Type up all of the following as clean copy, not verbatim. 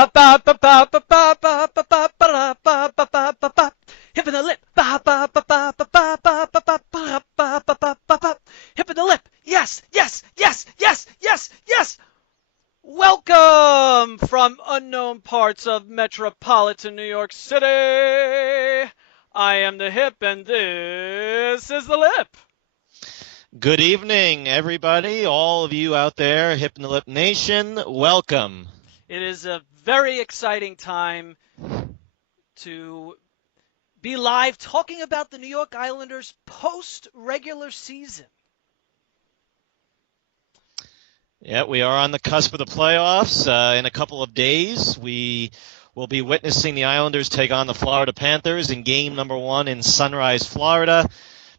Hip in the lip. Hip in the lip. Yes, yes, yes, yes, yes, yes. Welcome from unknown parts of metropolitan New York City. I am the Hip, and this is the Lip. Good evening, everybody, all of you out there, Hip and the Lip Nation, welcome. It is a very exciting time to be live talking about the New York Islanders post-regular season. Yeah, we are on the cusp of the playoffs. In a couple of days, we will be witnessing the Islanders take on the Florida Panthers in game number 1 in Sunrise, Florida.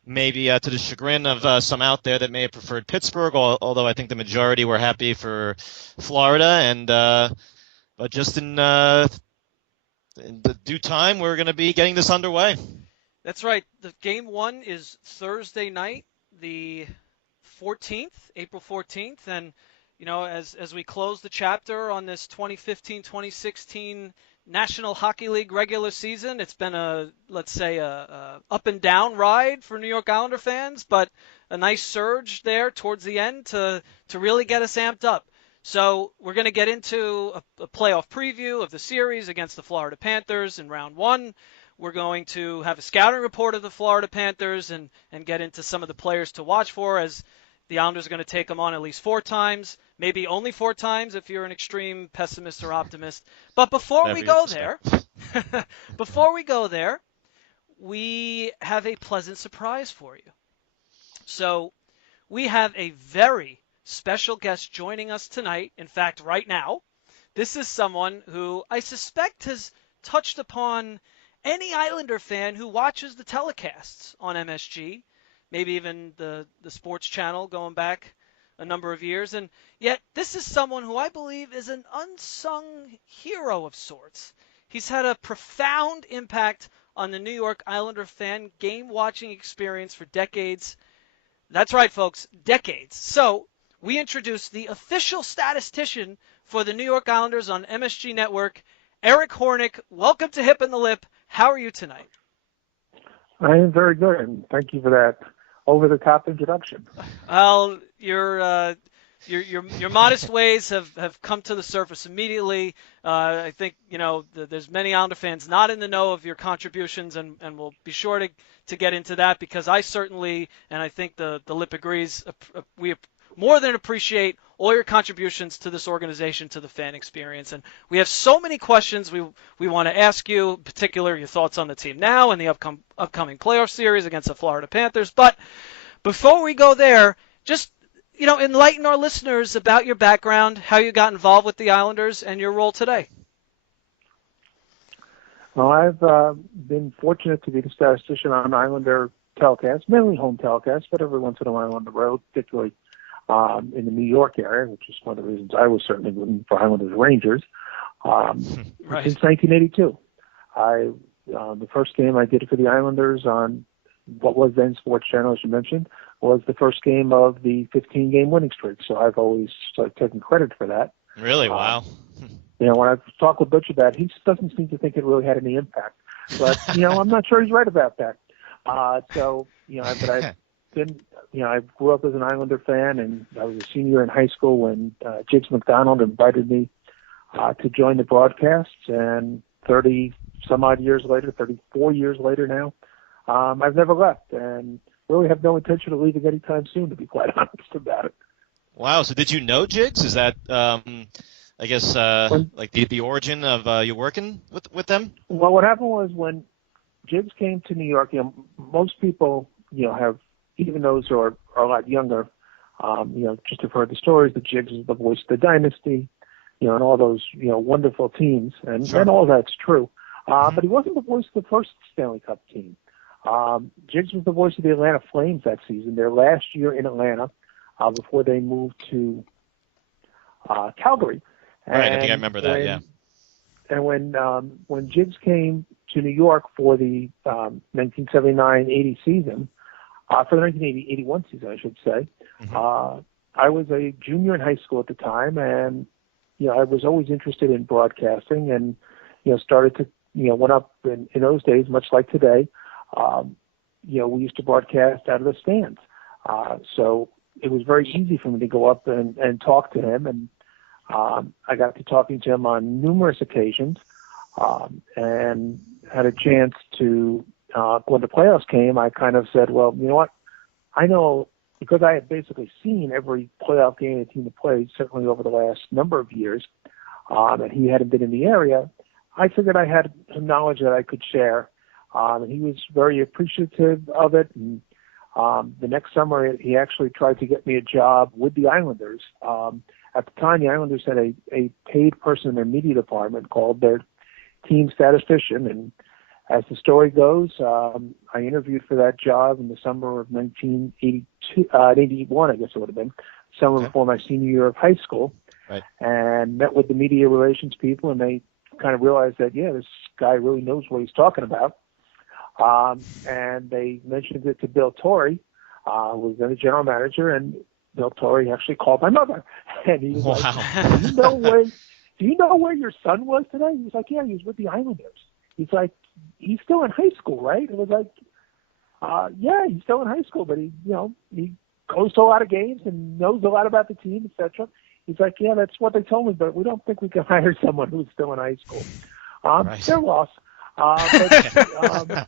Maybe to the chagrin of some out there that may have preferred Pittsburgh, although I think the majority were happy for Florida. And but just in the due time, we're going to be getting this underway. That's right. The game 1 is Thursday night, the 14th, April 14th, and you know, as we close the chapter on this 2015-2016 National Hockey League regular season, it's been a up and down ride for New York Islander fans, but a nice surge there towards the end to really get us amped up. So we're going to get into a playoff preview of the series against the Florida Panthers in round 1. We're going to have a scouting report of the Florida Panthers and get into some of the players to watch for, as the Islanders are going to take them on at least 4 times, maybe only 4 times if you're an extreme pessimist or optimist. But before we go there, we have a pleasant surprise for you. So we have a very special guest joining us tonight. In fact, right now, this is someone who I suspect has touched upon any Islander fan who watches the telecasts on MSG, maybe even the sports channel going back a number of years. And yet this is someone who I believe is an unsung hero of sorts. He's had a profound impact on the New York Islander fan game-watching experience for decades. That's right, folks, decades. So we introduce the official statistician for the New York Islanders on MSG Network, Eric Hornick. Welcome to Hip and the Lip. How are you tonight? I am very good, and thank you for that over-the-top introduction. Well, your modest ways have come to the surface immediately. I think, you know, there's many Islander fans not in the know of your contributions, and we'll be sure to get into that, because I certainly, and I think the Lip agrees, we more than appreciate all your contributions to this organization, to the fan experience. And we have so many questions we want to ask you, in particular your thoughts on the team now and the upcoming playoff series against the Florida Panthers. But before we go there, just, you know, enlighten our listeners about your background, how you got involved with the Islanders, and your role today. Well, I've been fortunate to be the statistician on Islander telecasts, mainly home telecasts, but every once in a while on the road, particularly in the New York area, which is one of the reasons I was certainly rooting for Islanders Rangers Right. since 1982. The first game I did for the Islanders on what was then Sports Channel, as you mentioned, was the first game of the 15-game winning streak. So I've always taken credit for that. Really? Wow. You know, when I talk with Butch about it, he just doesn't seem to think it really had any impact. But, you know, I'm not sure he's right about that. So, you know, but I've been, you know, I grew up as an Islander fan, and I was a senior in high school when Jigs McDonald invited me to join the broadcasts. And 30-some-odd years later, 34 years later now, I've never left, and really have no intention of leaving anytime soon, to be quite honest about it. Wow. So did you know Jigs? Is that, I guess, like the origin of you working with them? Well, what happened was when Jigs came to New York, you know, most people, you know, have, even those who are a lot younger, you know, just have heard the stories that Jigs is the voice of the dynasty, you know, and all those, you know, wonderful teams, and, Sure. and all that's true. But he wasn't the voice of the first Stanley Cup team. Jigs was the voice of the Atlanta Flames that season, their last year in Atlanta, before they moved to Calgary. Right, I think I remember that, yeah. And when Jigs came to New York for the 1979-80 season, for the 1980-81 season, I should say, I was a junior in high school at the time, and I was always interested in broadcasting, and started to went up in those days, much like today. We used to broadcast out of the stands, so it was very easy for me to go up and talk to him, and I got to talking to him on numerous occasions, and had a chance to, when the playoffs came, I kind of said, well, you know what, I know, because I had basically seen every playoff game the team had played, certainly over the last number of years, and he hadn't been in the area, I figured I had some knowledge that I could share, and he was very appreciative of it. And the next summer, he actually tried to get me a job with the Islanders. At the time, the Islanders had a paid person in their media department called their team statistician, and as the story goes, I interviewed for that job in the summer of 1981, I guess it would have been, summer before my senior year of high school, Right. and met with the media relations people, and they kind of realized that, this guy really knows what he's talking about. And they mentioned it to Bill Torrey, who was then the general manager, and Bill Torrey actually called my mother, and he was like, do you know where your son was today? He was like, yeah, he was with the Islanders. He's like, he's still in high school, right? It was like, yeah, he's still in high school, but he goes to a lot of games and knows a lot about the team, etc. He's like, yeah, that's what they told me, but we don't think we can hire someone who's still in high school. Right. Their loss. But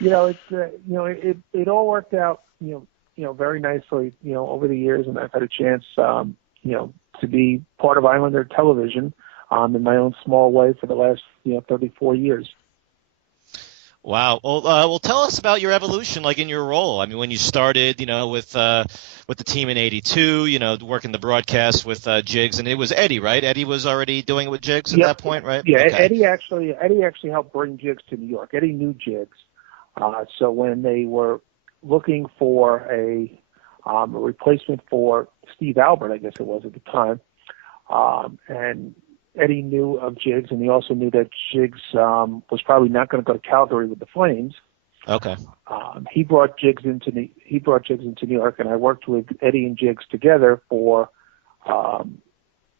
it all worked out, very nicely, over the years, and I've had a chance, to be part of Islander television, in my own small way for the last, 34 years. Wow. Well, tell us about your evolution, like in your role. I mean, when you started, with the team in '82, working the broadcast with Jiggs, and it was Eddie, right? Eddie was already doing it with Jiggs at that point, right? Yeah. Okay. Eddie actually helped bring Jiggs to New York. Eddie knew Jiggs, so when they were looking for a replacement for Steve Albert, I guess it was at the time, and Eddie knew of Jiggs, and he also knew that Jiggs was probably not going to go to Calgary with the Flames. Okay. He brought Jiggs into New York, and I worked with Eddie and Jiggs together for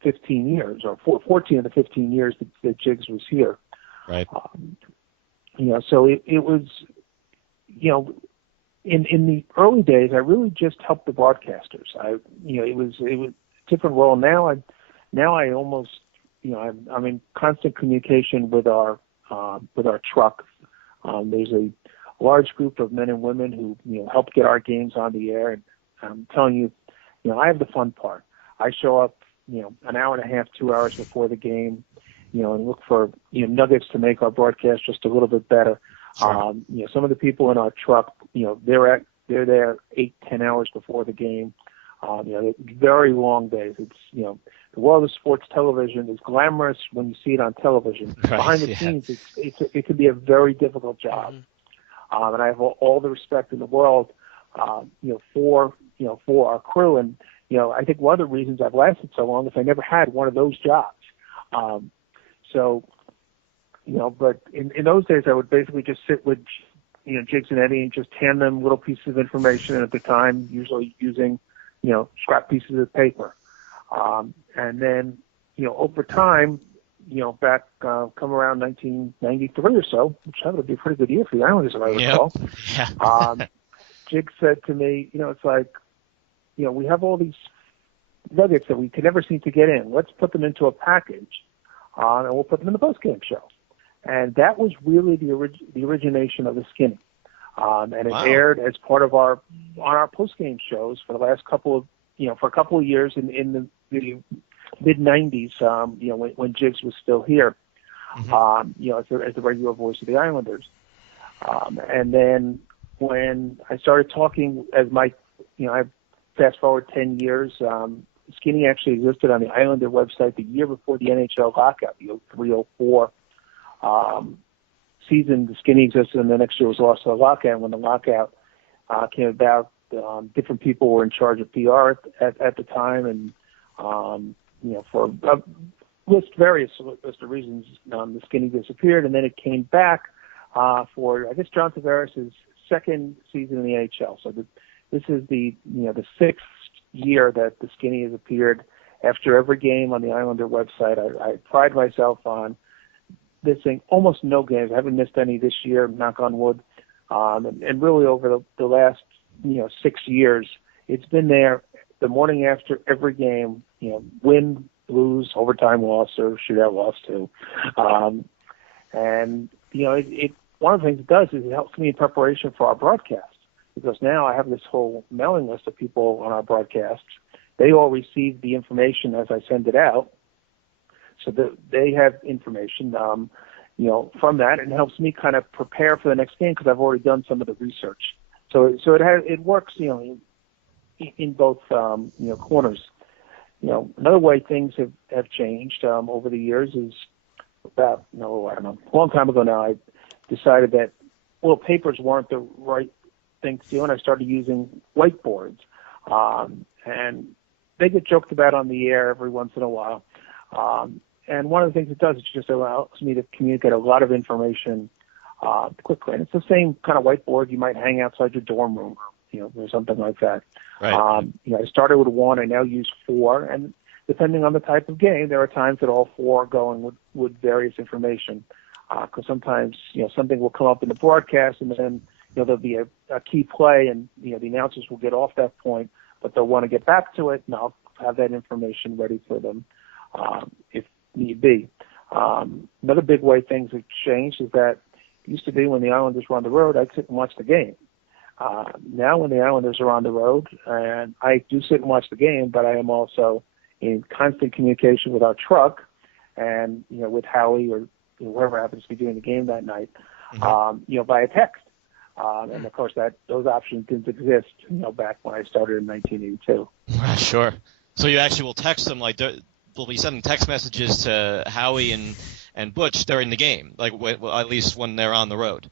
15 years, or 14 of the 15 years that Jiggs was here. Right. So it was, in the early days, I really just helped the broadcasters. It was a different role. Now I almost, I'm in constant communication with our truck. There's a large group of men and women who help get our games on the air, and I'm telling you, I have the fun part. I show up an hour and a half, 2 hours before the game, and look for nuggets to make our broadcast just a little bit better. Sure. Some of the people in our truck, they're there 8-10 hours before the game. Very long days. It's the world of sports television is glamorous when you see it on television. Right, Behind the scenes, it can be a very difficult job. And I have all the respect in the world, for our crew. And I think one of the reasons I've lasted so long is I never had one of those jobs. But in those days, I would basically just sit with Jiggs and Eddie and just hand them little pieces of information. And at the time, usually using scrap pieces of paper. And then, over time, back come around 1993 or so, which happened to be a pretty good year for the Islanders, if I recall. Yeah. Jiggs said to me, it's like, we have all these nuggets that we can never seem to get in. Let's put them into a package, and we'll put them in the postgame show. And that was really the origination of the Skinny. And it aired as part of on our postgame shows for the last couple of, for a couple of years in the mid '90s, when Jiggs was still here, as the regular voice of the Islanders. And then when I started talking I fast forward 10 years, Skinny actually existed on the Islander website the year before the NHL lockout, the 03-04 season. The Skinny existed, and the next year was lost to the lockout. When the lockout came about, different people were in charge of PR at the time, and for various list of reasons, the Skinny disappeared, and then it came back for, I guess, John Tavares' second season in the NHL. So this is the sixth year that the Skinny has appeared, after every game on the Islander website. I pride myself on missing almost no games. I haven't missed any this year, knock on wood. And really over the last 6 years, it's been there the morning after every game. Win, lose, overtime loss, or shootout loss too. And one of the things it does is it helps me in preparation for our broadcast, because now I have this whole mailing list of people on our broadcasts. They all receive the information as I send it out, so that they have information, from that, and it helps me kind of prepare for the next game because I've already done some of the research. So it works, in both corners. Another way things have changed over the years is about I don't know, a long time ago now. I decided that papers weren't the right thing to do, and I started using whiteboards, and they get joked about on the air every once in a while. And one of the things it does is just allows me to communicate a lot of information quickly. And it's the same kind of whiteboard you might hang outside your dorm room, or something like that. Right. I started with one. I now use four. And depending on the type of game, there are times that all four are going with various information. Because sometimes, something will come up in the broadcast, and then, there'll be a key play, and, the announcers will get off that point, but they'll want to get back to it, and I'll have that information ready for them if need be. Another big way things have changed is that it used to be when the Islanders were on the road, I'd sit and watch the game. Now when the Islanders are on the road, and I do sit and watch the game, but I am also in constant communication with our truck and, with Howie or whoever happens to be doing the game that night, via text. And of course those options didn't exist, back when I started in 1982. Sure. So you actually will text them, like we'll be sending text messages to Howie and Butch during the game, like at least when they're on the road.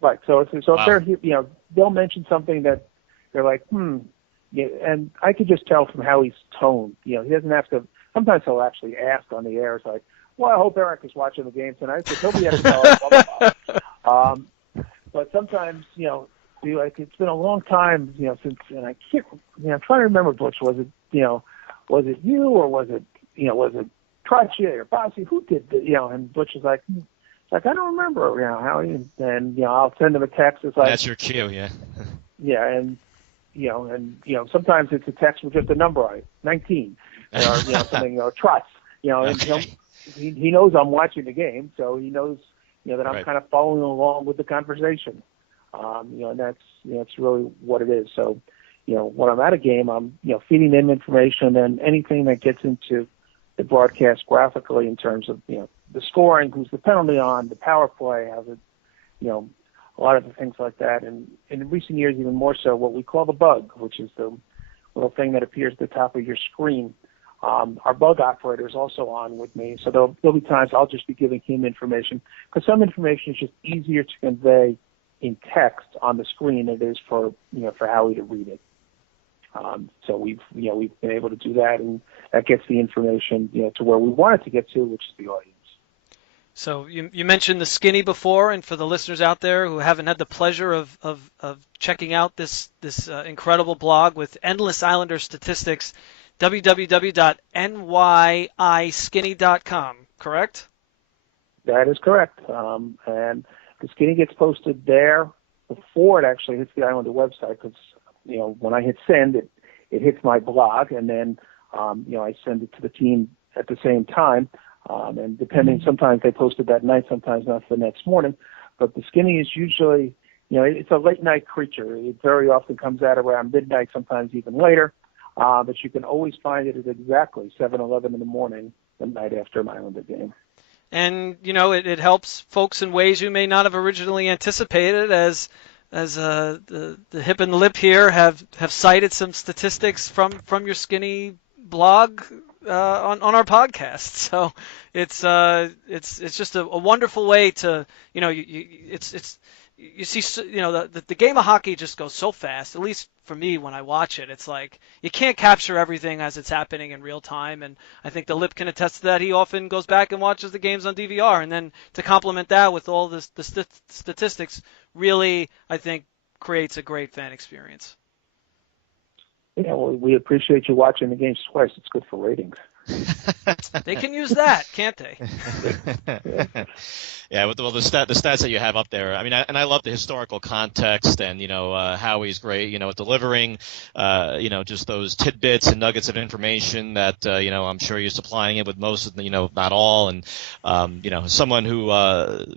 Right. So Wow. if they're, they'll mention something that they're like, yeah, and I could just tell from Howie's tone. He doesn't have to. Sometimes he'll actually ask on the air. It's like, well, I hope Eric is watching the game tonight, because he'll be able to tell us. Blah, blah, blah. But sometimes, be like, it's been a long time, since, and I can't, I'm trying to remember, Butch, was it you or was it Trottier or Bossy? Who did the, and Butch is like, I don't remember, Howie, and I'll send him a text. It's like, that's your cue, yeah. Yeah, and sometimes it's a text with just a number on it, 19, or something, Trots, Okay. and he knows I'm watching the game, so he knows that I'm Right. kind of following along with the conversation, and that's really what it is. So when I'm at a game, I'm feeding them information, and anything that gets into the broadcast graphically in terms of the scoring, who's the penalty on, the power play, how's it, a lot of the things like that. And in recent years, even more so, what we call the bug, which is the little thing that appears at the top of your screen. Our bug operator is also on with me, so there'll be times I'll just be giving him information, because some information is just easier to convey in text on the screen than it is for Howie to read it. So we've been able to do that, and that gets the information to where we want it to get to, which is the audience. So you mentioned the skinny before, and for the listeners out there who haven't had the pleasure of checking out this incredible blog with endless Islander statistics, www.nyiSkinny.com, correct? That is correct. And the skinny gets posted there before it actually hits the Islander website, because when I hit send, it hits my blog, and then I send it to the team at the same time. And depending, sometimes they post it that night, sometimes not the next morning. But the skinny is usually, it's a late night creature. It very often comes out around midnight, sometimes even later. But you can always find it at exactly 7:11 in the morning the night after an Islander game. And it helps folks in ways you may not have originally anticipated, as the hip and the lip here have cited some statistics from your skinny blog on our podcast. So it's just a wonderful way to you see the game of hockey just goes so fast. At least for me, when I watch it, it's like you can't capture everything as it's happening in real time. And I think the Lip can attest to that. He often goes back and watches the games on DVR, and then to complement that with all the statistics, really I think creates a great fan experience. Yeah, well, we appreciate you watching the games twice. It's good for ratings. They can use that, can't they? Yeah, with the stats that you have up there. I mean, I love the historical context and Howie's great, at delivering, just those tidbits and nuggets of information that I'm sure you're supplying it with most of the, not all, and someone who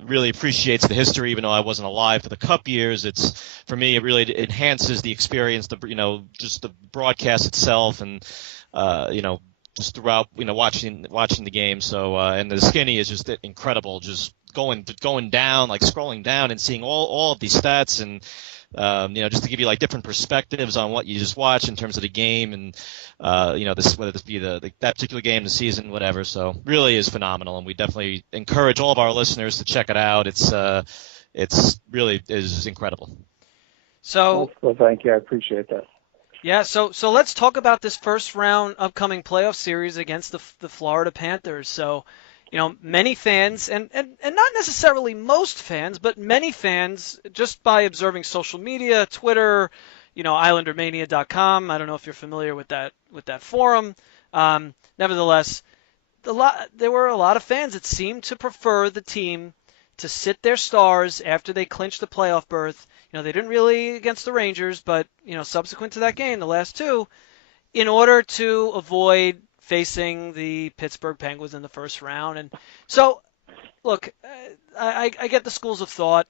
really appreciates the history, even though I wasn't alive for the Cup years. It's for me, it really enhances the experience, just the broadcast itself, and just throughout, watching the game. So, and the skinny is just incredible. Just going down, like scrolling down and seeing all of these stats and, just to give you like different perspectives on what you just watched in terms of the game and, whether this be that particular game, the season, whatever. So really is phenomenal. And we definitely encourage all of our listeners to check it out. It's really is incredible. So, well, thank you. I appreciate that. yeah, so let's talk about this first round upcoming playoff series against the Florida Panthers. So, many fans, and not necessarily most fans, but many fans, just by observing social media, Twitter, IslanderMania.com. I don't know if you're familiar with that forum. Nevertheless, there were a lot of fans that seemed to prefer the team to sit their stars after they clinched the playoff berth. They didn't really against the Rangers, but, subsequent to that game, the last two, in order to avoid facing the Pittsburgh Penguins in the first round. And so, look, I get the schools of thought.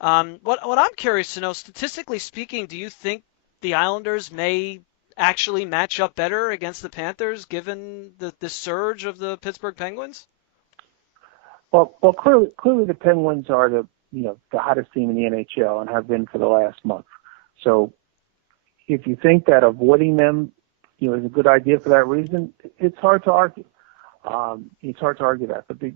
What I'm curious to know, statistically speaking, do you think the Islanders may actually match up better against the Panthers given the surge of the Pittsburgh Penguins? Well, clearly the Penguins are the hottest team in the NHL and have been for the last month. So if you think that avoiding them, is a good idea for that reason, it's hard to argue. It's hard to argue that. But the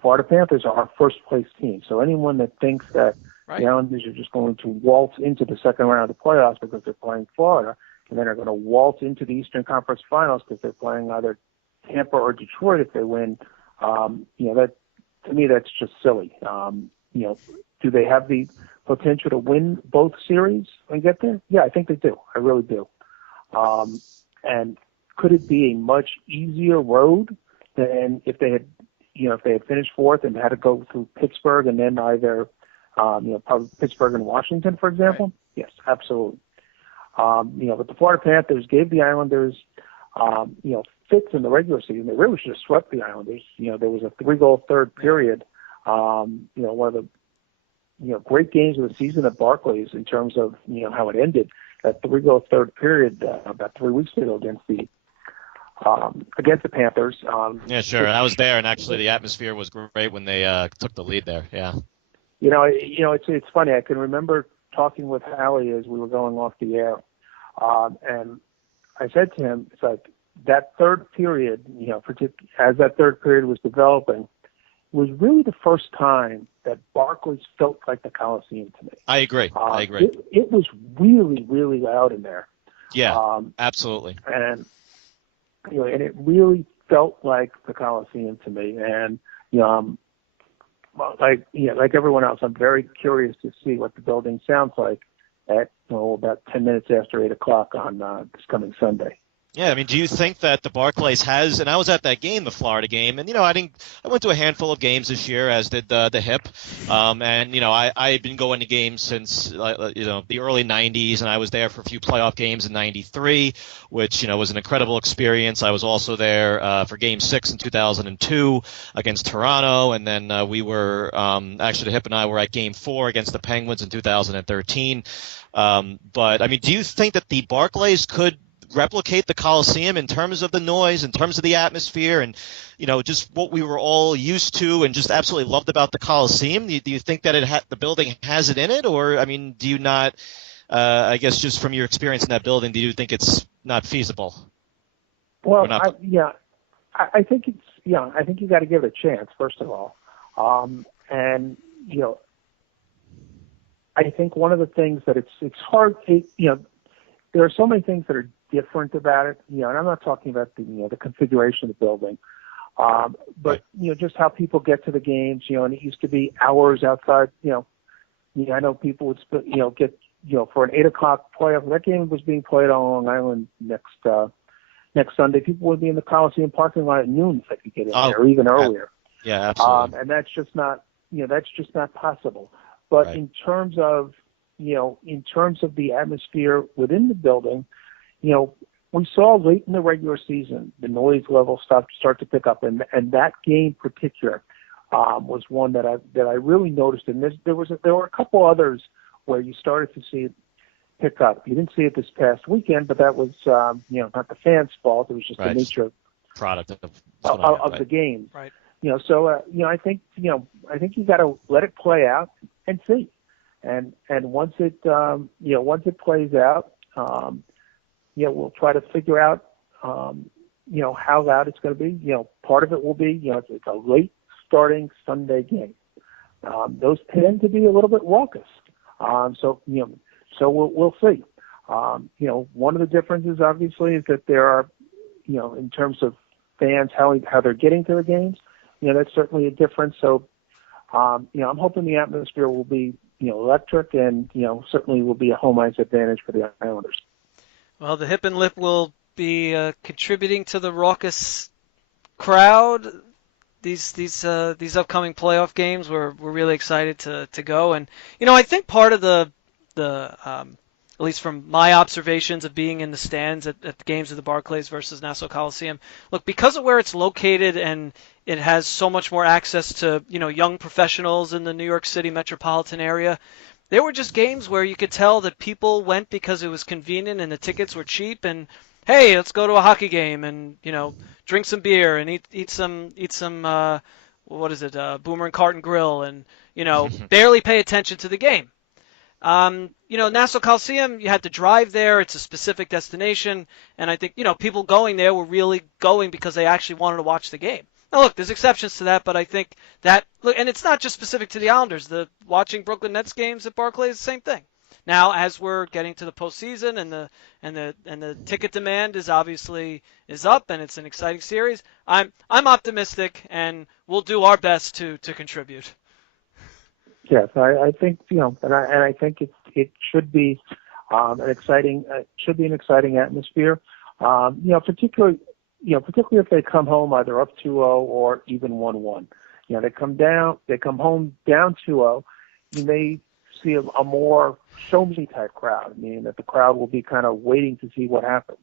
Florida Panthers are our first place team. So anyone that thinks that Right. the Islanders are just going to waltz into the second round of the playoffs because they're playing Florida, and then are going to waltz into the Eastern Conference Finals because they're playing either Tampa or Detroit if they win, that to me that's just silly. Do they have the potential to win both series and get there? Yeah, I think they do. I really do. And could it be a much easier road than if they had finished fourth and had to go through Pittsburgh and then either probably Pittsburgh and Washington, for example? Right. Yes, absolutely. But the Florida Panthers gave the Islanders fits in the regular season. They really should have swept the Islanders. There was a 3-goal third period. One of the great games of the season at Barclays in terms of how it ended. That 3-goal third period about 3 weeks ago against the Panthers. Yeah, sure. I was there, and actually the atmosphere was great when they took the lead there. Yeah. It's funny. I can remember talking with Howie as we were going off the air, and I said to him, it's like that third period, as that third period was developing, was really the first time that Barclays felt like the Coliseum to me. I agree. It was really, really loud in there. Yeah, absolutely. And and it really felt like the Coliseum to me. And like everyone else, I'm very curious to see what the building sounds like at about 10 minutes after 8 o'clock on this coming Sunday. Yeah, I mean, do you think that the Barclays has? And I was at that game, the Florida game, and I went to a handful of games this year, as did the HIP, and I've been going to games since the early '90s, and I was there for a few playoff games in '93, which was an incredible experience. I was also there for Game 6 in 2002 against Toronto, and then we were actually the HIP and I were at Game 4 against the Penguins in 2013. But I mean, do you think that the Barclays could replicate the Coliseum in terms of the noise, in terms of the atmosphere, and just what we were all used to and just absolutely loved about the Coliseum? Do you think that the building has it in it, or I mean, do you not? I guess just from your experience in that building, do you think it's not feasible? Well, I think it's I think you got to give it a chance first of all, and I think one of the things that it's hard. There are so many things that are different about it, and I'm not talking about the configuration of the building, but right. Just how people get to the games, and it used to be hours outside, I know people would for an 8 o'clock playoff, that game was being played on Long Island next Sunday. People would be in the Coliseum parking lot at noon if they could get in there, or even earlier. Yeah, absolutely. And that's just not, that's just not possible. But Right. in terms of the atmosphere within the building, we saw late in the regular season the noise level start to pick up, and that game in particular was one that I really noticed. And there were a couple others where you started to see it pick up. You didn't see it this past weekend, but that was not the fans' fault. It was just Right. the nature Product of the game. Right. So I think you got to let it play out and see, and once it plays out, we'll try to figure out how loud it's going to be. Part of it will be it's a late starting Sunday game. Those tend to be a little bit raucous. So we'll see. One of the differences obviously is that there are in terms of fans how they're getting to the games. That's certainly a difference. So, I'm hoping the atmosphere will be, electric, and, certainly will be a home ice advantage for the Islanders. Well, the Hip and Lip will be contributing to the raucous crowd. These upcoming playoff games, we're really excited to go. And, I think part of the at least from my observations of being in the stands at the games of the Barclays versus Nassau Coliseum, look, because of where it's located and it has so much more access to, young professionals in the New York City metropolitan area, there were just games where you could tell that people went because it was convenient and the tickets were cheap, and hey, let's go to a hockey game and, drink some beer and eat some Boomer and Carton Grill, and, barely pay attention to the game. Nassau Coliseum, you had to drive there. It's a specific destination. And I think, people going there were really going because they actually wanted to watch the game. Now, look, there's exceptions to that, but I think that, look, and it's not just specific to the Islanders. Watching Brooklyn Nets games at Barclays is the same thing. Now, as we're getting to the postseason and the ticket demand is up, and it's an exciting series, I'm optimistic, and we'll do our best to contribute. Yes, I think and I think it should be an exciting atmosphere. Particularly if they come home either up 2-0 or even 1-1. They come home down 2-0. You may see a more show me type crowd, meaning that the crowd will be kind of waiting to see what happens.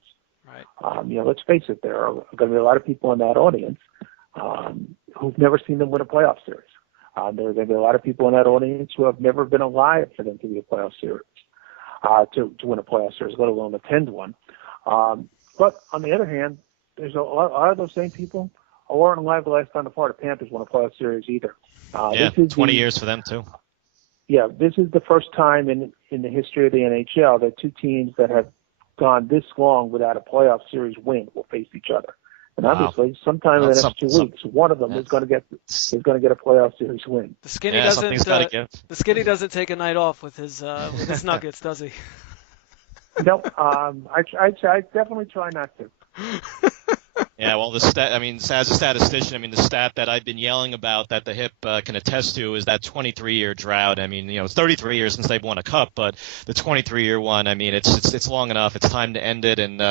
Right. Let's face it, there are going to be a lot of people in that audience who've never seen them win a playoff series. There are going to be a lot of people in that audience who have never been alive for them to be a playoff series, to win a playoff series, let alone attend one. But on the other hand, there's a lot of those same people who weren't alive the last time the Florida Panthers won a playoff series either. 20 years for them too. Yeah, this is the first time in the history of the NHL that two teams that have gone this long without a playoff series win will face each other. And obviously, sometime in the next 2 weeks, one of them is going to get a playoff series win. The Skinny doesn't take a night off with his Nuggets, does he? No, I definitely try not to. Yeah, well, as a statistician, the stat that I've been yelling about that the Hip can attest to is that 23-year drought. It's 33 years since they've won a cup, but the 23-year one, it's long enough. It's time to end it, and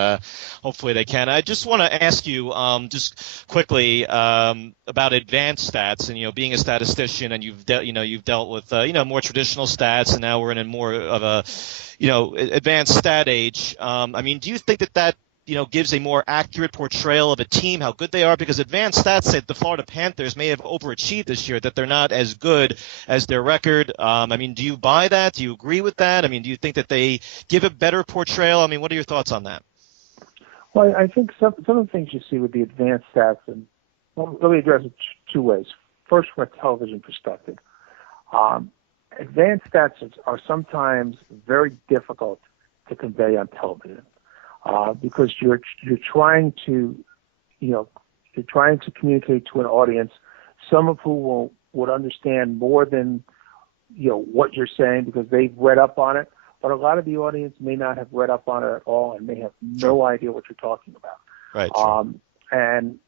hopefully they can. I just want to ask you just quickly about advanced stats, and being a statistician, and you've dealt with more traditional stats, and now we're in a more of a advanced stat age. Do you think that gives a more accurate portrayal of a team, how good they are? Because advanced stats say the Florida Panthers may have overachieved this year, that they're not as good as their record. Do you buy that? Do you agree with that? Do you think that they give a better portrayal? What are your thoughts on that? Well, I think some of the things you see with the advanced stats, and let me address it two ways. First, from a television perspective. Advanced stats are sometimes very difficult to convey on television. Because you're trying to communicate to an audience, some of who would understand more than what you're saying because they've read up on it, but a lot of the audience may not have read up on it at all and may have no idea what you're talking about. Right. And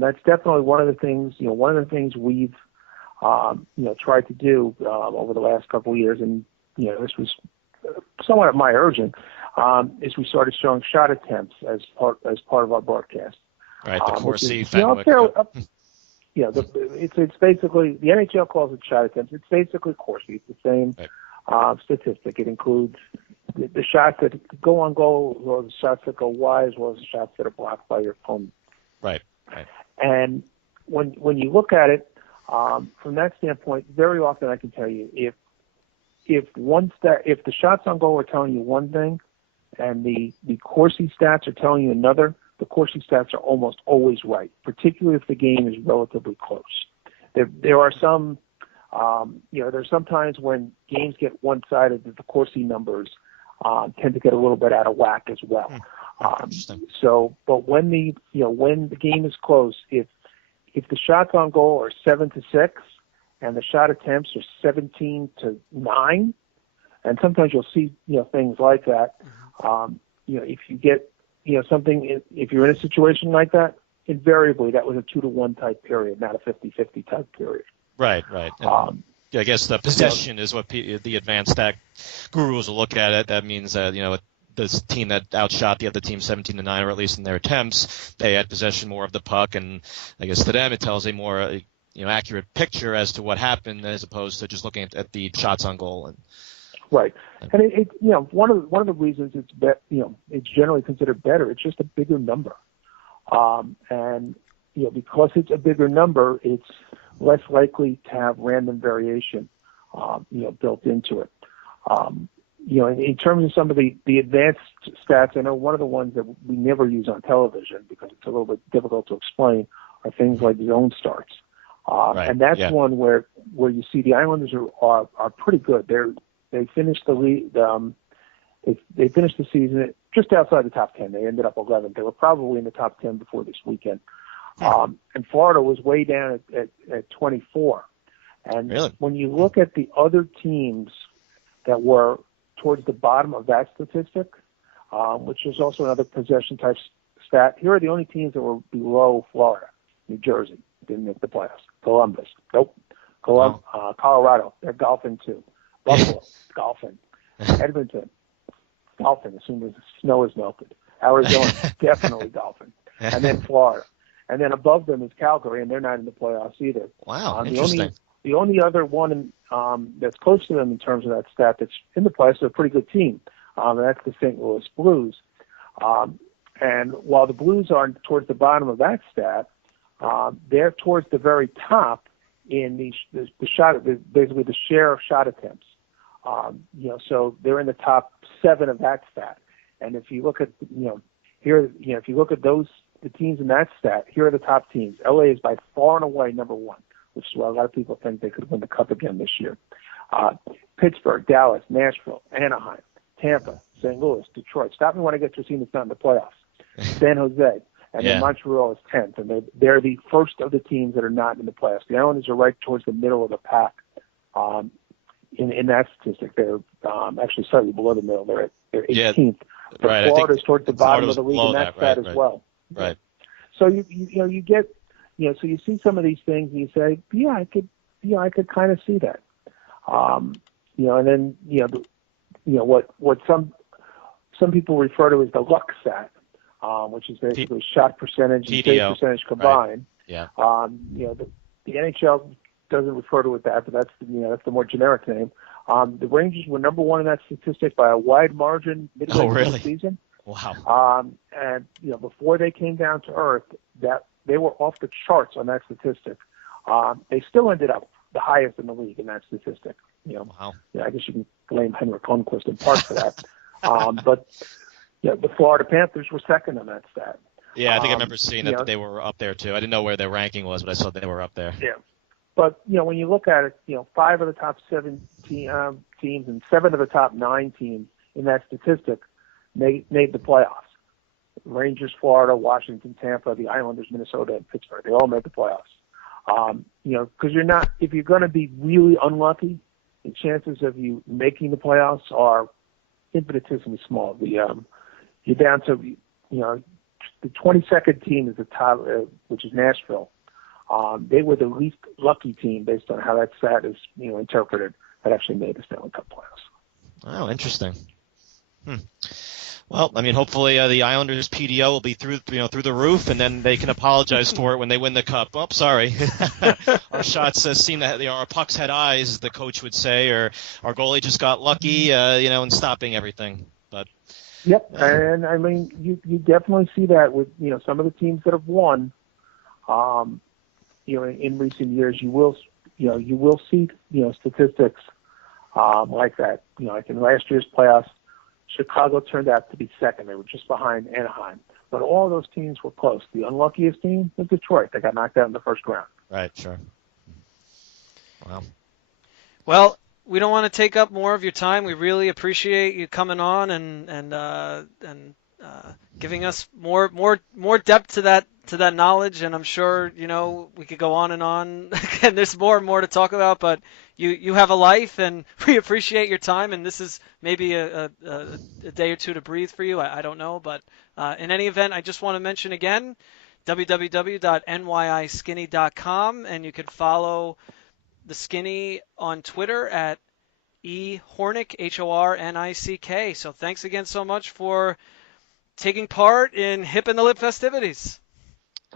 that's definitely one of the things. One of the things we've tried to do over the last couple of years, and this was somewhat at my urging, is we started showing shot attempts as part of our broadcast. Right, the Corsi Fenwick. It's basically, the NHL calls it shot attempts. It's basically Corsi. It's the same statistic. It includes the shots that go on goal, as well as the shots that go wide, as well as the shots that are blocked by your opponent. Right. And when you look at it from that standpoint, very often I can tell you if the shots on goal are telling you one thing, and the Corsi stats are telling you another, the Corsi stats are almost always right, particularly if the game is relatively close. There are some, there's sometimes when games get one-sided that the Corsi numbers tend to get a little bit out of whack as well. But when the game is close, if the shots on goal are 7-6 and the shot attempts are 17-9, and sometimes you'll see things like that. If you get something, if you're in a situation like that, invariably that was a 2-1 type period, not a 50-50 type period. Right. I guess the possession is what the advanced stat gurus will look at it. That means that this team that outshot the other team 17-9, or at least in their attempts, they had possession more of the puck, and I guess to them it tells a more accurate picture as to what happened, as opposed to just looking at the shots on goal. Right, and it one of the reasons it's generally considered better. It's just a bigger number, and because it's a bigger number, it's less likely to have random variation, built into it. In terms of some of the advanced stats, I know one of the ones that we never use on television because it's a little bit difficult to explain are things like zone starts, and that's one where you see the Islanders are pretty good. They finished they finished the season just outside the top 10. They ended up 11th. They were probably in the top 10 before this weekend. And Florida was way down at 24. And really? When you look at the other teams that were towards the bottom of that statistic, which is also another possession type stat, here are the only teams that were below Florida. New Jersey didn't make the playoffs. Columbus, nope. Colorado, they're golfing too. Buffalo, golfing. Edmonton, golfing as soon as the snow is melted. Arizona, definitely golfing. And then Florida. And then above them is Calgary, and they're not in the playoffs either. Wow, interesting. The only other one that's close to them in terms of that stat that's in the playoffs is a pretty good team, and that's the St. Louis Blues. And while the Blues are towards the bottom of that stat, they're towards the very top in the shot, basically the share of shot attempts. So they're in the top 7 of that stat. And if you look at if you look at the teams in that stat, here are the top teams. LA is by far and away number 1, which is why a lot of people think they could win the Cup again this year. Pittsburgh, Dallas, Nashville, Anaheim, Tampa, St. Louis, Detroit. Stop me when I get to a team that's not in the playoffs. San Jose, and then Montreal is 10th, and they're the first of the teams that are not in the playoffs. The Islanders are right towards the middle of the pack. In that statistic, they're actually slightly below the middle. They're 18th. But right. Florida's towards the bottom of the league in that stat as well. Right. So you get so you see some of these things and you say, I could kind of see that. And then what some people refer to as the luck stat, which is basically shot percentage and save percentage combined. Right. Yeah. The NHL doesn't refer to it that, but that's the more generic name. The Rangers were number 1 in that statistic by a wide margin midway through the season. Wow. And before they came down to earth, that they were off the charts on that statistic. They still ended up the highest in the league in that statistic. Wow. I guess you can blame Henrik Lundqvist in part for that. But the Florida Panthers were second on that stat. Yeah, I think I remember seeing that they were up there too. I didn't know where their ranking was, but I saw they were up there. Yeah. But when you look at it, 5 of the top 7 teams and 7 of the top 9 teams in that statistic made the playoffs. Rangers, Florida, Washington, Tampa, the Islanders, Minnesota, and Pittsburgh. They all made the playoffs. Because if you're going to be really unlucky, the chances of you making the playoffs are infinitesimally small. You're down to, the 22nd team is the top, which is Nashville. They were the least lucky team based on how that stat is, interpreted, that actually made the Stanley Cup playoffs. Oh, interesting. Well, I mean, hopefully the Islanders PDO will be through the roof, and then they can apologize for it when they win the cup. Oh, sorry, our shots seem to our pucks had eyes, as the coach would say, or our goalie just got lucky, in stopping everything. But Yep, and I mean, you definitely see that with some of the teams that have won. In recent years, you will see statistics like that. Like in last year's playoffs, Chicago turned out to be second. They were just behind Anaheim, but all those teams were close. The unluckiest team was Detroit. They got knocked out in the first round. Right, sure. Wow. Well, we don't want to take up more of your time. We really appreciate you coming on and giving us more depth to that knowledge. And I'm sure we could go on, and there's more and more to talk about. But you have a life, and we appreciate your time. And this is maybe a day or two to breathe for you. I don't know, but in any event, I just want to mention again www.nyiskinny.com, and you can follow the Skinny on Twitter at ehornick, HORNICK. So thanks again so much for taking part in Hip and the Lip festivities.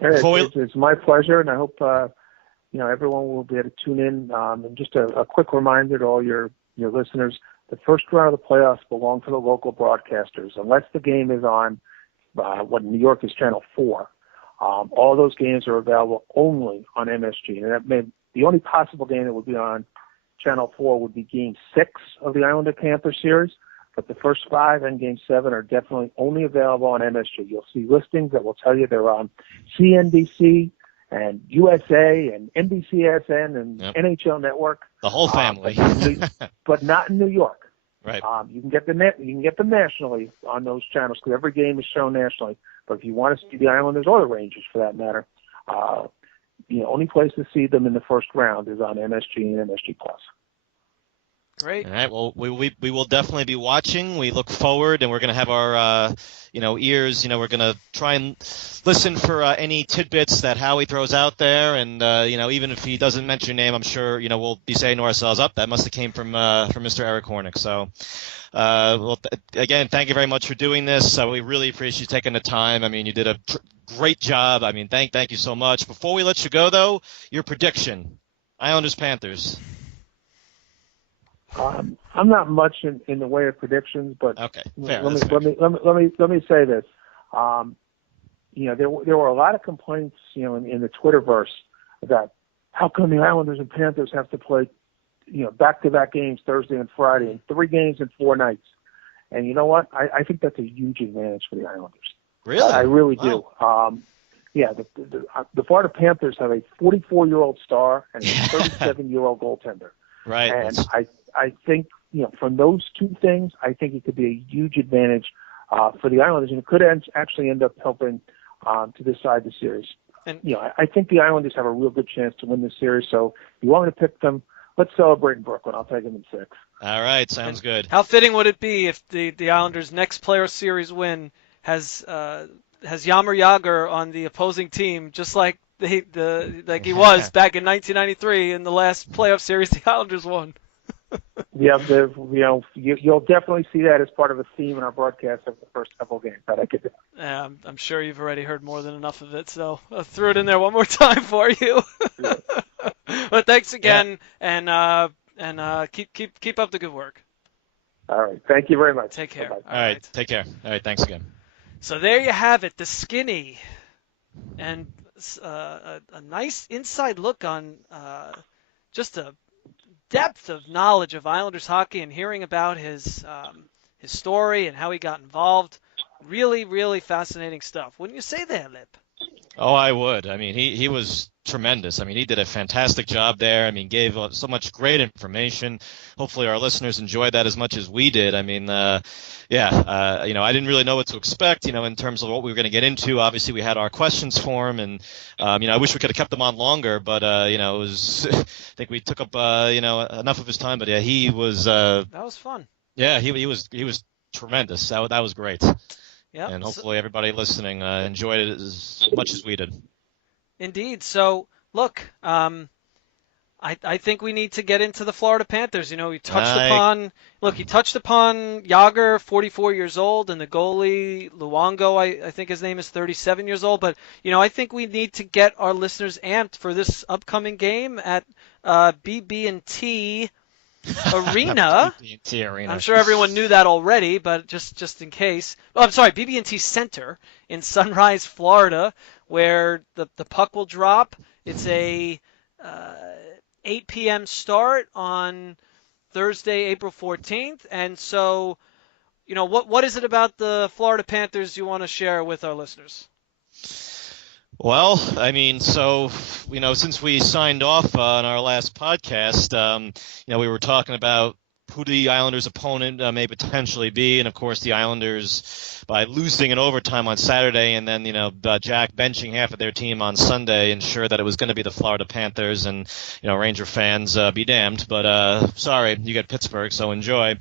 It's my pleasure, and I hope everyone will be able to tune in. And just a quick reminder to all your listeners: the first round of the playoffs belong to the local broadcasters, unless the game is on what New York is Channel 4. All those games are available only on MSG, and the only possible game that would be on Channel 4 would be Game 6 of the Islander-Panther series, but the first 5 and Game 7 are definitely only available on MSG. You'll see listings that will tell you they're on CNBC and USA and NBCSN and NHL Network. The whole family. But not in New York. Right. You can get them nationally on those channels because every game is shown nationally. But if you want to see the Islanders or the Rangers, for that matter, the only place to see them in the first round is on MSG and MSG Plus. Great. All right. Well, we will definitely be watching. We look forward, and we're going to have our ears. We're going to try and listen for any tidbits that Howie throws out there, and even if he doesn't mention your name, I'm sure we'll be saying to ourselves, "Up, that must have came from Mr. Eric Hornick." So. Again, thank you very much for doing this. We really appreciate you taking the time. I mean, you did a great job. I mean, thank you so much. Before we let you go, though, your prediction: Islanders Panthers. I'm not much in the way of predictions, but okay, fair. Let me say this. There were a lot of complaints, in the Twitterverse about how come the Islanders and Panthers have to play back-to-back games Thursday and Friday, and 3 games in 4 nights. And you know what? I think that's a huge advantage for the Islanders. Really? I really do. The Florida Panthers have a 44-year-old star and a 37-year-old goaltender. Right. And I think, from those 2 things, I think it could be a huge advantage for the Islanders, and it could actually end up helping to decide the series. And I think the Islanders have a real good chance to win this series, so if you want me to pick them, let's celebrate in Brooklyn. I'll take them in 6. All right, sounds good. How fitting would it be if the Islanders' next playoff series win has Jaromir Jagr on the opposing team, just like he was back in 1993 in the last playoff series the Islanders won. Yeah, you'll definitely see that as part of a theme in our broadcast of the first couple of games. I'm sure you've already heard more than enough of it, so I'll throw it in there one more time for you. But thanks again, and keep up the good work. All right, thank you very much. Take care. Bye-bye. All right, take care. All right, thanks again. So there you have it, the Skinny, and a nice inside look on just a depth of knowledge of Islanders hockey, and hearing about his story and how he got involved. Really, really fascinating stuff. Wouldn't you say there, Lip? Oh, I would. I mean, he was tremendous. I mean, he did a fantastic job there. I mean, gave so much great information. Hopefully our listeners enjoyed that as much as we did. I mean, I didn't really know what to expect, in terms of what we were going to get into. Obviously, we had our questions for him, and, I wish we could have kept him on longer, but, it was, I think we took up, enough of his time. But, yeah, he was. That was fun. Yeah, he was tremendous. That was great. Yeah. And hopefully everybody listening enjoyed it as much as we did. Indeed. So, look, I think we need to get into the Florida Panthers. You know, he touched I upon Yager, 44 years old, and the goalie Luongo, I think his name is 37 years old. But you know, I think we need to get our listeners amped for this upcoming game at BB&T Arena. BB&T Arena. I'm sure everyone knew that already, but just in case. Oh, I'm sorry, BB&T Center in Sunrise, Florida, where the puck will drop. It's a uh, 8 p.m. start on Thursday, April 14th. And so, you know, what is it about the Florida Panthers you want to share with our listeners? Well, I mean, so, since we signed off on our last podcast, we were talking about who the Islanders' opponent may potentially be, and of course the Islanders, by losing in overtime on Saturday, and then Jack benching half of their team on Sunday, ensured that it was going to be the Florida Panthers. And Ranger fans, be damned, but sorry, you get Pittsburgh, so enjoy.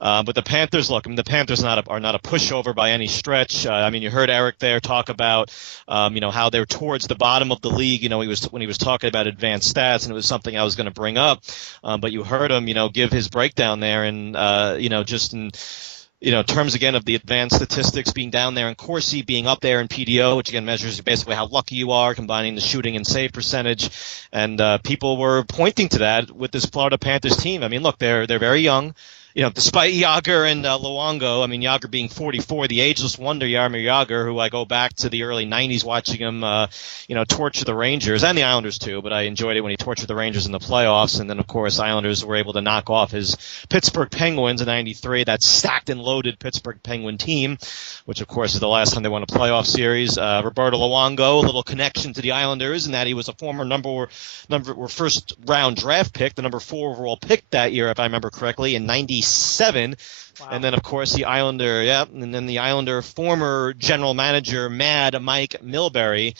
But the Panthers, look, I mean, the Panthers are not a pushover by any stretch. I mean, you heard Eric there talk about how they're towards the bottom of the league. When he was talking about advanced stats, and it was something I was going to bring up. But you heard him, give his breakdown there, and just in terms again of the advanced statistics being down there, and Corsi being up there in PDO, which again measures basically how lucky you are, combining the shooting and save percentage, and people were pointing to that with this Florida Panthers team. I mean, look, they're very young. Despite Yager and Luongo, I mean, Yager being 44, the ageless wonder Jaromir Yager, who I go back to the early 90s watching him, torture the Rangers and the Islanders too, but I enjoyed it when he tortured the Rangers in the playoffs. And then, of course, Islanders were able to knock off his Pittsburgh Penguins in 93, that stacked and loaded Pittsburgh Penguin team, which, of course, is the last time they won a playoff series. Roberto Luongo, a little connection to the Islanders in that he was a former first round draft pick, the number 4 overall pick that year, if I remember correctly, in 97. Wow. And then, of course, the Islander former general manager, Mad Mike Milbury,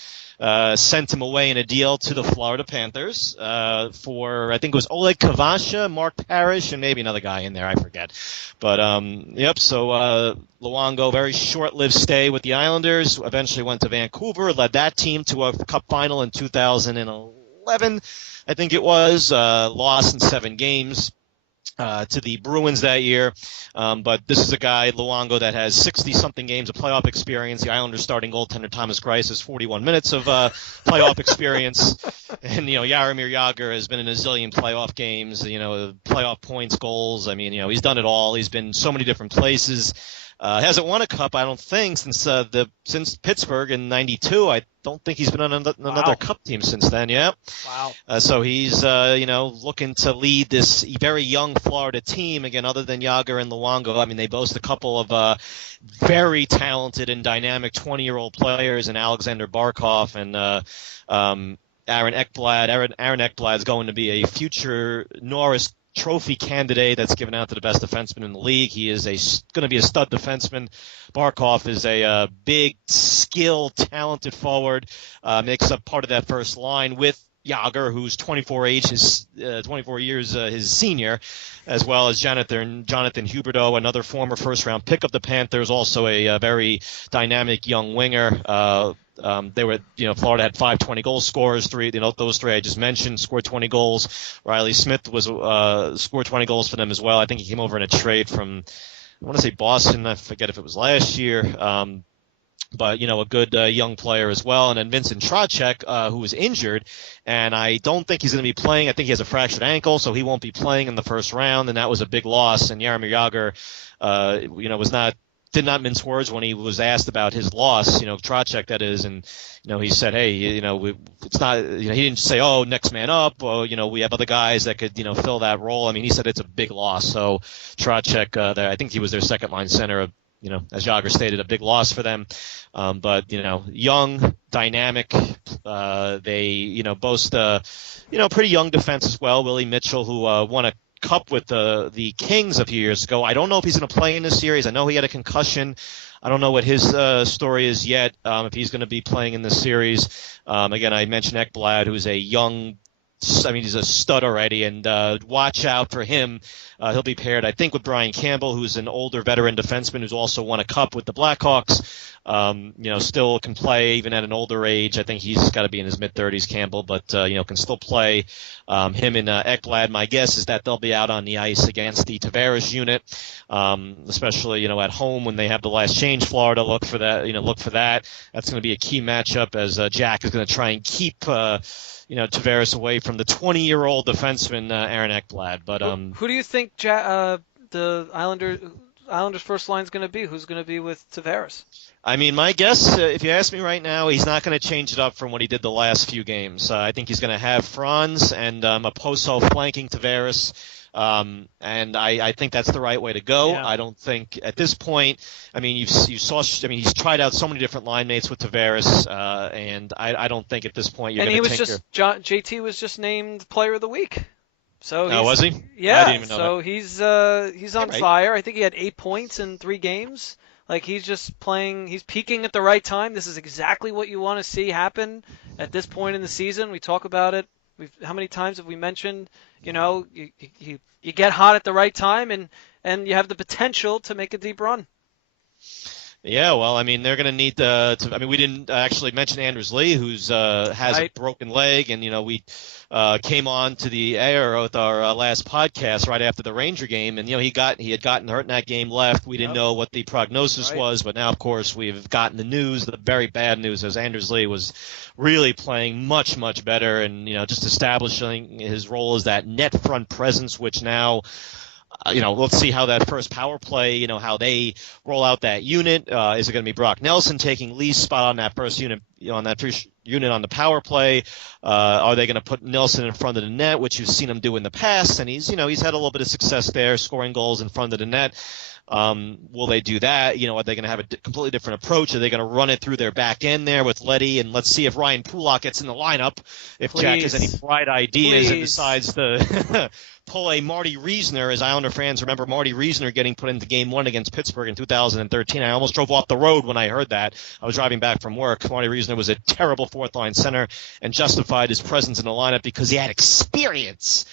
sent him away in a deal to the Florida Panthers for, I think it was Oleg Kavasha, Mark Parrish, and maybe another guy in there, I forget. But, so Luongo, very short-lived stay with the Islanders, eventually went to Vancouver, led that team to a cup final in 2011, I think it was, lost in 7 games. To the Bruins that year. But this is a guy, Luongo, that has 60-something games of playoff experience. The Islanders starting goaltender Thomas Greiss has 41 minutes of playoff experience. And, Jaromir Jagr has been in a zillion playoff games, playoff points, goals. I mean, he's done it all. He's been so many different places. Hasn't won a cup, I don't think, since Pittsburgh in '92. I don't think he's been on another cup team since then. Yeah. Wow. So he's looking to lead this very young Florida team again. Other than Yager and Luongo, I mean, they boast a couple of very talented and dynamic 20-year-old players, and Alexander Barkov and Aaron Ekblad. Aaron Ekblad is going to be a future Norris Trophy candidate that's given out to the best defenseman in the league. He is going to be a stud defenseman. Barkov is a big, skilled, talented forward. Makes up part of that first line with Yager, who's 24 years his senior, as well as Jonathan Huberdeau, another former first-round pick of the Panthers, also a very dynamic young winger. Florida had 5 20-goal scorers. Those 3 I just mentioned scored 20 goals. Riley Smith scored 20 goals for them as well. I think he came over in a trade from, I want to say Boston. I forget if it was last year. But a good young player as well. And then Vincent Trocheck, who was injured, and I don't think he's going to be playing. I think he has a fractured ankle, so he won't be playing in the first round, and that was a big loss. And Jaromir Jagr, did not mince words when he was asked about his loss, Trocheck that is, and he said, hey, it's not, he didn't say, oh, next man up, or we have other guys that could fill that role. I mean, he said it's a big loss. So Trocheck, I think he was their second line center, as Jagr stated, a big loss for them. But young, dynamic, they boast pretty young defense as well. Willie Mitchell, who won a cup with the Kings a few years ago. I don't know if he's going to play in this series. I know he had a concussion. I don't know what his story is yet, if he's going to be playing in this series. Again, I mentioned Ekblad, who's he's a stud already, and watch out for him. He'll be paired, I think, with Brian Campbell, who's an older veteran defenseman who's also won a cup with the Blackhawks. Still can play even at an older age. I think he's got to be in his mid-30s, Campbell, but can still play. Him and Ekblad, my guess is that they'll be out on the ice against the Tavares unit, especially at home when they have the last change. Florida, look for that. That's going to be a key matchup as Jack is going to try and keep Tavares away from the 20-year-old defenseman Aaron Ekblad. But who do you think the Islanders' first line is going to be? Who's going to be with Tavares? I mean, my guess, if you ask me right now, he's not going to change it up from what he did the last few games. I think he's going to have Franz and Oposo flanking Tavares, and I think that's the right way to go. Yeah. I don't think at this point. I mean, he's tried out so many different line mates with Tavares, and I don't think at this point you're going to tinker. JT was just named Player of the Week. So was he? Yeah. I didn't even know that. He's on Right. fire. I think he had 8 points in 3 games. Like he's just playing. He's peaking at the right time. This is exactly what you want to see happen at this point in the season. We talk about it. How many times have we mentioned? You get hot at the right time, and you have the potential to make a deep run. Yeah, well, I mean, they're going to need we didn't actually mention Anders Lee, who's has a broken leg, and we came on to the air with our last podcast right after the Ranger game, and he had gotten hurt in that game, left. We didn't know what the prognosis was, but now, of course, we've gotten the news, the very bad news, as Anders Lee was really playing much, much better, and just establishing his role as that net front presence, which now. Let's see how that first power play, how they roll out that unit. Is it going to be Brock Nelson taking Lee's spot on that first unit, on that first unit on the power play? Are they going to put Nelson in front of the net, which you've seen him do in the past? And he's had a little bit of success there, scoring goals in front of the net. Will they do that? Are they going to have a completely different approach? Are they going to run it through their back end there with Letty? And let's see if Ryan Pulak gets in the lineup. If Jack has any bright ideas and decides to pull a Marty Reisner, as Islander fans remember Marty Reisner getting put into Game 1 against Pittsburgh in 2013. I almost drove off the road when I heard that. I was driving back from work. Marty Reisner was a terrible fourth-line center and justified his presence in the lineup because he had experience.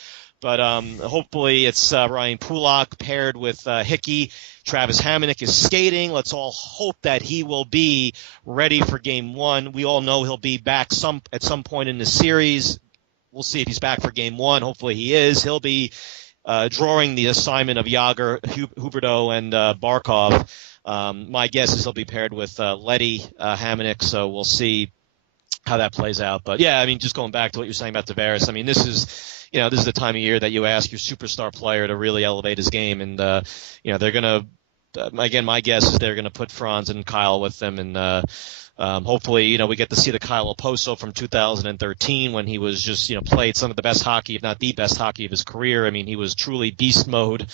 But hopefully it's Ryan Pulak paired with Hickey. Travis Hamonic is skating. Let's all hope that he will be ready for Game 1. We all know he'll be back at some point in the series. We'll see if he's back for Game 1. Hopefully he is. He'll be drawing the assignment of Yager, Huberdeau, and Barkov. My guess is he'll be paired with Letty Hamonic, so we'll see how that plays out. But, yeah, I mean, just going back to what you're saying about Tavares, I mean, this is the time of year that you ask your superstar player to really elevate his game. And, they're going to, again, my guess is they're going to put Franz and Kyle with them. And hopefully, we get to see the Kyle Oposo from 2013 when he was just, played some of the best hockey, if not the best hockey of his career. I mean, he was truly beast mode,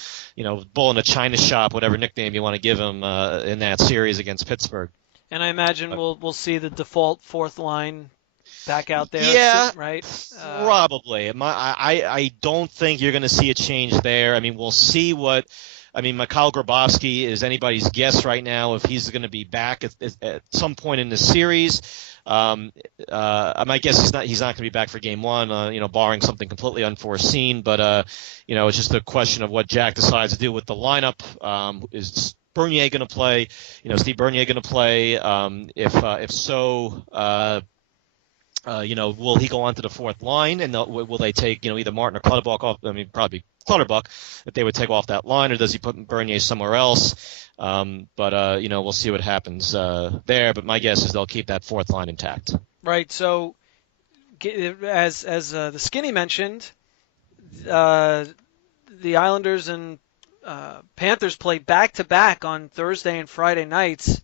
bull in a china shop, whatever nickname you want to give him in that series against Pittsburgh. And I imagine we'll see the default fourth line back out there. Yeah, right? Probably. I don't think you're going to see a change there. I mean, we'll see what. I mean, Mikhail Grabovski is anybody's guess right now if he's going to be back at some point in the series. My guess he's not going to be back for Game 1, barring something completely unforeseen. But it's just a question of what Jack decides to do with the lineup. Is Bernier going to play? Steve Bernier going to play? If so, will he go on to the fourth line, and will they take either Martin or Clutterbuck off? I mean, probably Clutterbuck if they would take off that line, or does he put Bernier somewhere else? But we'll see what happens there. But my guess is they'll keep that fourth line intact. Right. So, as the Skinny mentioned, the Islanders and Panthers play back-to-back on Thursday and Friday nights.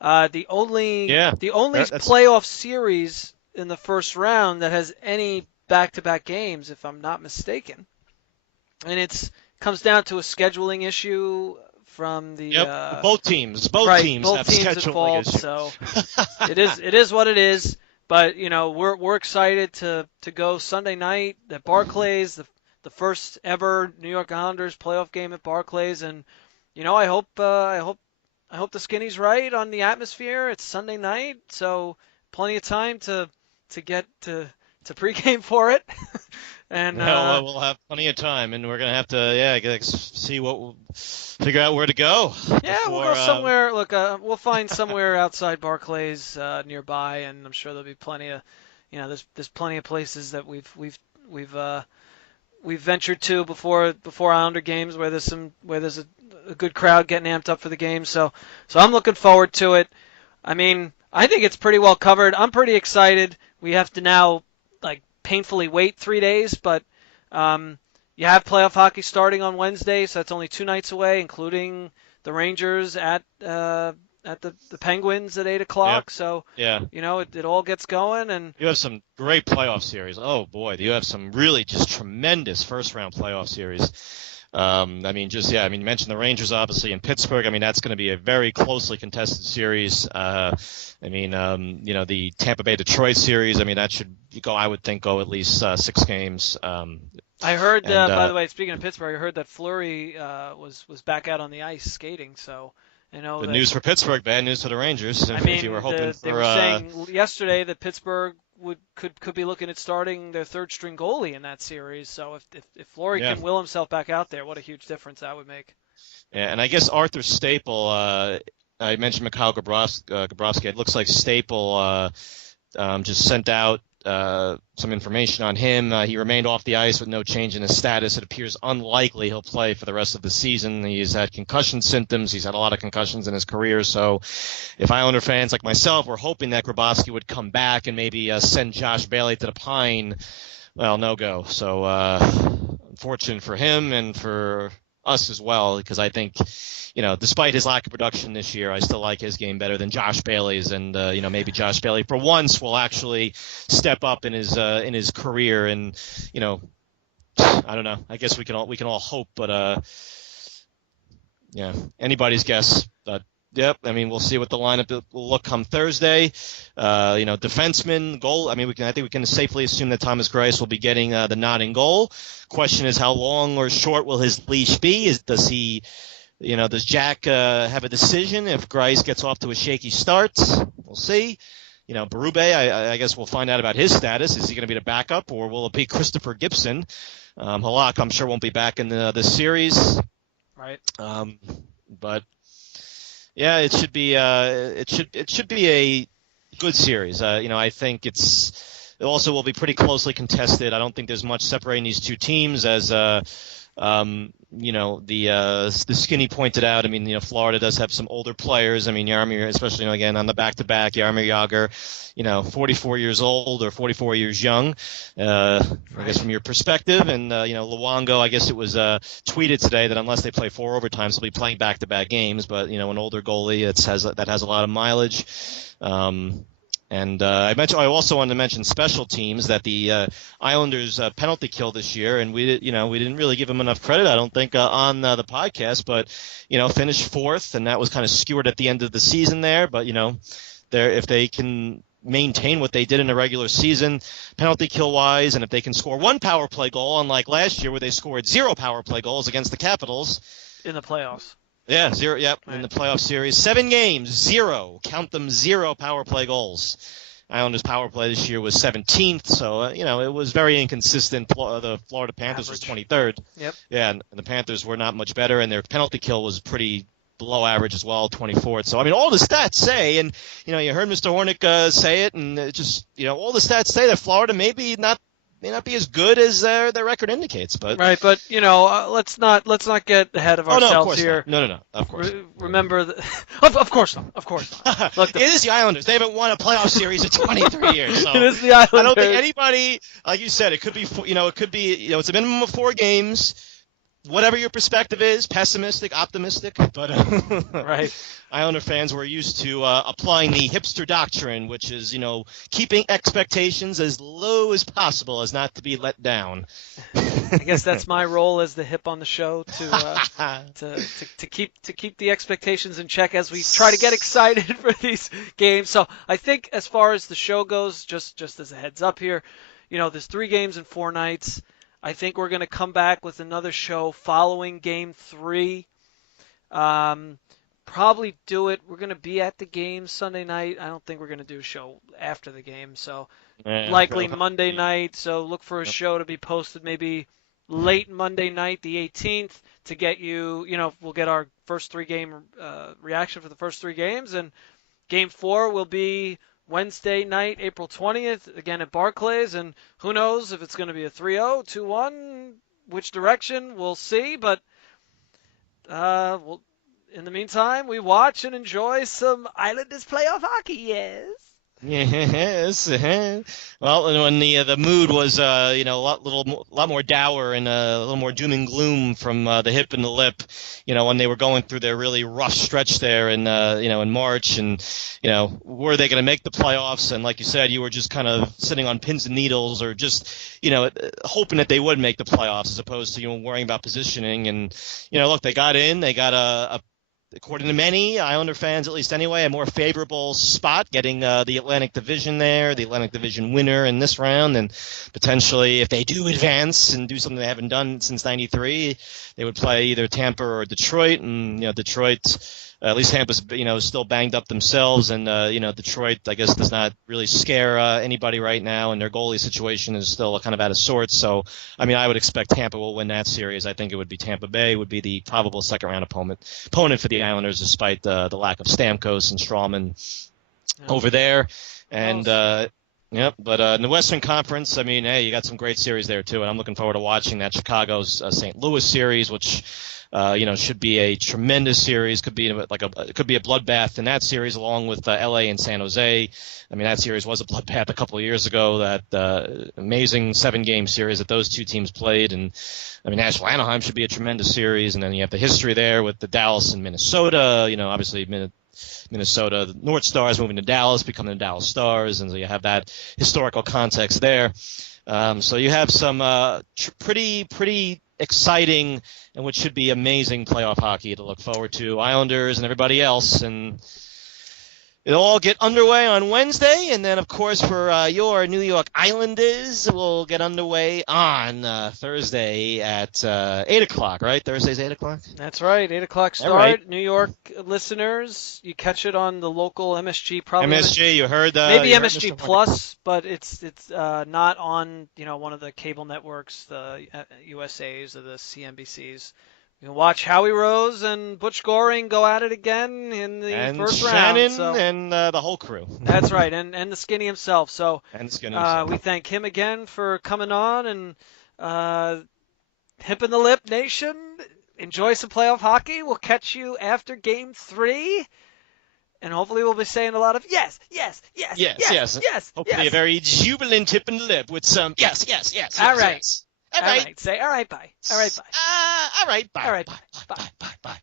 The only playoff series in the first round that has any back-to-back games, if I'm not mistaken. And it comes down to a scheduling issue from the both teams have scheduling involved, issues. so it is what it is. But we're excited to go Sunday night at Barclays, the first ever New York Islanders playoff game at Barclays, and I hope the Skinny's right on the atmosphere. It's Sunday night, so plenty of time to get to pregame for it. And Well, we'll have plenty of time, and we're gonna have to, see figure out where to go yeah, we'll before. go somewhere. Look, we'll find somewhere outside Barclays nearby, and I'm sure there'll be plenty of, there's plenty of places that we've ventured to before Islander games where there's a good crowd getting amped up for the game. So I'm looking forward to it. I mean, I think it's pretty well covered. I'm pretty excited. We have to now like painfully wait 3 days, but you have playoff hockey starting on Wednesday, so that's only 2 nights away, including the Rangers at the Penguins at 8 o'clock. Yep. So Yeah. it all gets going, and You have some great playoff series. Oh boy, you have some really just tremendous first round playoff series. I mean, you mentioned the Rangers obviously in Pittsburgh. I mean, that's going to be a very closely contested series. The Tampa Bay Detroit series. I mean, that should go. I would think go at least 6 games. I heard, by the way, speaking of Pittsburgh, I heard that Fleury was back out on the ice skating. So I know Good news for Pittsburgh, bad news for the Rangers. I mean, if you were hoping they were saying yesterday that Pittsburgh could be looking at starting their third string goalie in that series. So if Fleury can will himself back out there, what a huge difference that would make. Yeah, and I guess Arthur Staple. I mentioned Mikhail Gabrovsky. It looks like Staple just sent out some information on him. He remained off the ice with no change in his status. It appears unlikely he'll play for the rest of the season. He's had concussion symptoms. He's had a lot of concussions in his career. So if Islander fans like myself were hoping that Grabowski would come back and maybe send Josh Bailey to the Pine, well, no go. So unfortunate for him and for us as well, because I think, despite his lack of production this year, I still like his game better than Josh Bailey's, and maybe Josh Bailey for once will actually step up in his career, and I don't know. I guess we can all hope, but anybody's guess. But yep, I mean, we'll see what the lineup will look come Thursday. Defenseman, goal. I think we can safely assume that Thomas Greiss will be getting the nod in goal. Question is, how long or short will his leash be? Does Jack have a decision if Greiss gets off to a shaky start? We'll see. Berube, I guess we'll find out about his status. Is he going to be the backup, or will it be Christopher Gibson? Halak, I'm sure, won't be back in the series. Right. But yeah, it should be a good series. I think it also will be pretty closely contested. I don't think there's much separating these two teams, as the Skinny pointed out. I mean, Florida does have some older players. I mean, Jaromir, especially again on the back-to-back, Jaromir Jagr, 44 years old or 44 years young. I guess from your perspective, and Luongo, I guess it was tweeted today that unless they play 4 overtimes, they'll be playing back-to-back games. But an older goalie that has a lot of mileage. I also wanted to mention special teams, that the Islanders penalty kill this year, and we didn't really give them enough credit, I don't think, on the podcast, but finished 4th, and that was kind of skewered at the end of the season there. But if they can maintain what they did in the regular season, penalty kill wise, and if they can score 1 power play goal, unlike last year where they scored 0 power play goals against the Capitals in the playoffs. Yeah, 0. Yep, right. In the playoff series, 7 games, 0. Count them, 0 power play goals. Islanders' power play this year was 17th, so it was very inconsistent. The Florida Panthers was 23rd. Yep. Yeah, and the Panthers were not much better, and their penalty kill was pretty below average as well, 24th. So I mean, all the stats say, and you heard Mr. Hornick say it, and it just all the stats say that Florida may not be as good as their record indicates, but right. But let's not get ahead of ourselves here. Not. No, of course. Remember, of course not. Of course not. Look, it is the Islanders. They haven't won a playoff series in 23 years. So it is the Islanders. I don't think anybody, like you said, it could be. It's a minimum of 4 games. Whatever your perspective is, pessimistic, optimistic, but right. Islander fans were used to applying the hipster doctrine, which is, keeping expectations as low as possible as not to be let down. I guess that's my role as the hip on the show to keep the expectations in check as we try to get excited for these games. So I think as far as the show goes, just as a heads up here, there's 3 games in 4 nights. I think we're going to come back with another show following Game 3. probably do it. We're going to be at the game Sunday night. I don't think we're going to do a show after the game. So Yeah, likely Monday night. So look for a show to be posted maybe late Monday night, the 18th, to get you, we'll get our first 3-game reaction for the first 3 games. And game 4 will be Wednesday night, April 20th, again at Barclays. And who knows if it's going to be a 3-0, 2-1, which direction, we'll see. But in the meantime, we watch and enjoy some Islanders playoff hockey, yes. Yes. Well, when the mood was a lot more dour and a little more doom and gloom from the hip and the lip, when they were going through their really rough stretch there in in March, and were they going to make the playoffs? And like you said, you were just kind of sitting on pins and needles, or just hoping that they would make the playoffs, as opposed to worrying about positioning. And look, they got in, they got a according to many Islander fans, at least anyway, a more favorable spot, getting the Atlantic Division there, the Atlantic Division winner in this round, and potentially, if they do advance and do something they haven't done since '93, they would play either Tampa or Detroit. And Detroit, at least Tampa's still banged up themselves, and Detroit, I guess, does not really scare anybody right now, and their goalie situation is still kind of out of sorts. So I would expect Tampa will win that series. I think it would be Tampa Bay would be the probable second round opponent for the Islanders, despite the lack of Stamkos and Strawman over there. And but in the Western Conference, hey, you got some great series there too, and I'm looking forward to watching that Chicago's St. Louis series, which should be a tremendous series. Could be a bloodbath in that series, along with LA and San Jose. That series was a bloodbath a couple of years ago. That amazing 7-game series that those two teams played, and Nashville Anaheim should be a tremendous series. And then you have the history there with the Dallas and Minnesota. Obviously Minnesota, the North Stars moving to Dallas, becoming the Dallas Stars, and so you have that historical context there. So you have some pretty exciting and what should be amazing playoff hockey to look forward to, Islanders and everybody else. And it'll all get underway on Wednesday, and then, of course, for your New York Islanders, we'll get underway on Thursday at 8 o'clock, right? Thursday's 8 o'clock? That's right, 8 o'clock start. Right. New York listeners, you catch it on the local MSG, probably. MSG, you heard maybe you MSG heard Plus, but it's not on one of the cable networks, the USAs or the CNBCs. You can watch Howie Rose and Butch Goring go at it again in the first Shannon round. And the whole crew. That's right, and the Skinny himself. So we thank him again for coming on, and Hip and the Lip Nation, enjoy some playoff hockey. We'll catch you after Game 3, and hopefully we'll be saying a lot of yes. Hopefully a very jubilant Hip and the Lip with some yes. All right. Yes. All right. Say all right, bye. All right, bye. All right, bye. All right, bye.